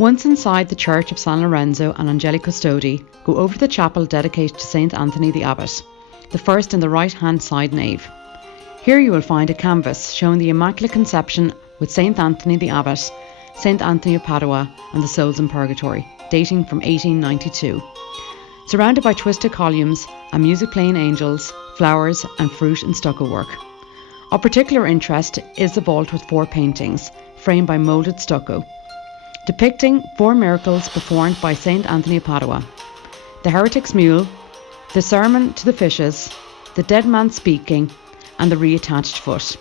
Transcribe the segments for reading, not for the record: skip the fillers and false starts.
Once inside the church of San Lorenzo and Angeli Custodi, go over to the chapel dedicated to St. Anthony the Abbot, the first in the right-hand side nave. Here you will find a canvas showing the Immaculate Conception with St. Anthony the Abbot, St. Anthony of Padua and the Souls in Purgatory, dating from 1892. Surrounded by twisted columns and music-playing angels, flowers and fruit and stucco work. Of particular interest is the vault with 4 paintings, framed by moulded stucco, depicting 4 miracles performed by St. Anthony of Padua: the heretic's mule, the sermon to the fishes, the dead man speaking, and the reattached foot.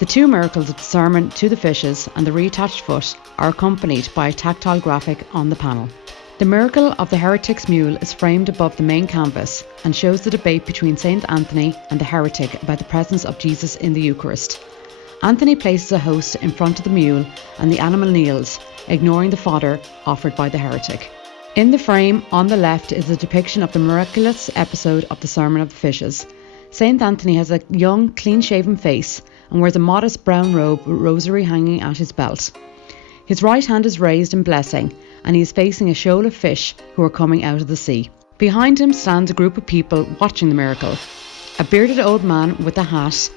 The 2 miracles of the sermon to the fishes and the reattached foot are accompanied by a tactile graphic on the panel. The miracle of the heretic's mule is framed above the main canvas and shows the debate between St. Anthony and the heretic about the presence of Jesus in the Eucharist. Anthony places a host in front of the mule and the animal kneels, ignoring the fodder offered by the heretic. In the frame on the left is a depiction of the miraculous episode of the Sermon of the Fishes. St. Anthony has a young, clean-shaven face and wears a modest brown robe with rosary hanging at his belt. His right hand is raised in blessing and he is facing a shoal of fish who are coming out of the sea. Behind him stands a group of people watching the miracle. A bearded old man with a hat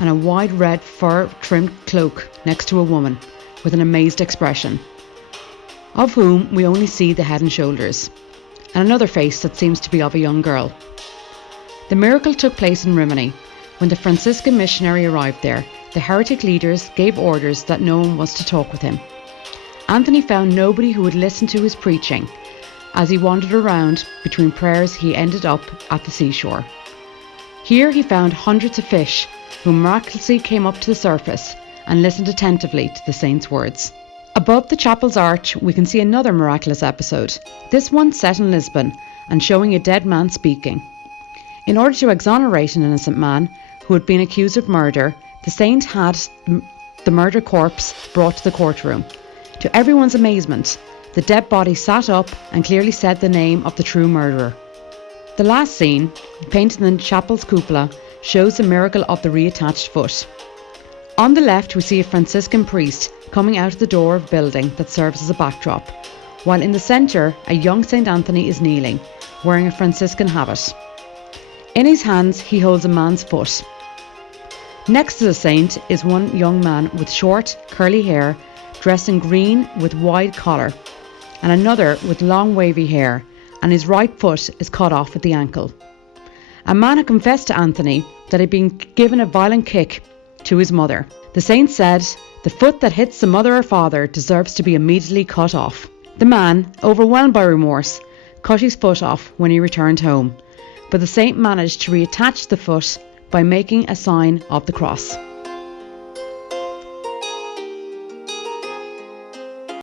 and a wide red fur-trimmed cloak next to a woman with an amazed expression, of whom we only see the head and shoulders, and another face that seems to be of a young girl. The miracle took place in Rimini. When the Franciscan missionary arrived there, the heretic leaders gave orders that no one was to talk with him. Anthony found nobody who would listen to his preaching. As he wandered around between prayers, he ended up at the seashore. Here he found hundreds of fish who miraculously came up to the surface and listened attentively to the saint's words. Above the chapel's arch, we can see another miraculous episode, this one set in Lisbon and showing a dead man speaking. In order to exonerate an innocent man who had been accused of murder, the saint had the murder corpse brought to the courtroom. To everyone's amazement, the dead body sat up and clearly said the name of the true murderer. The last scene, painted in the chapel's cupola, shows the miracle of the reattached foot. On the left, we see a Franciscan priest coming out of the door of a building that serves as a backdrop, while in the centre, a young St. Anthony is kneeling, wearing a Franciscan habit. In his hands, he holds a man's foot. Next to the saint is one young man with short, curly hair, dressed in green with wide collar, and another with long wavy hair, and his right foot is cut off at the ankle. A man had confessed to Anthony that he had been given a violent kick to his mother. The saint said, "The foot that hits the mother or father deserves to be immediately cut off." The man, overwhelmed by remorse, cut his foot off when he returned home, but the saint managed to reattach the foot by making a sign of the cross.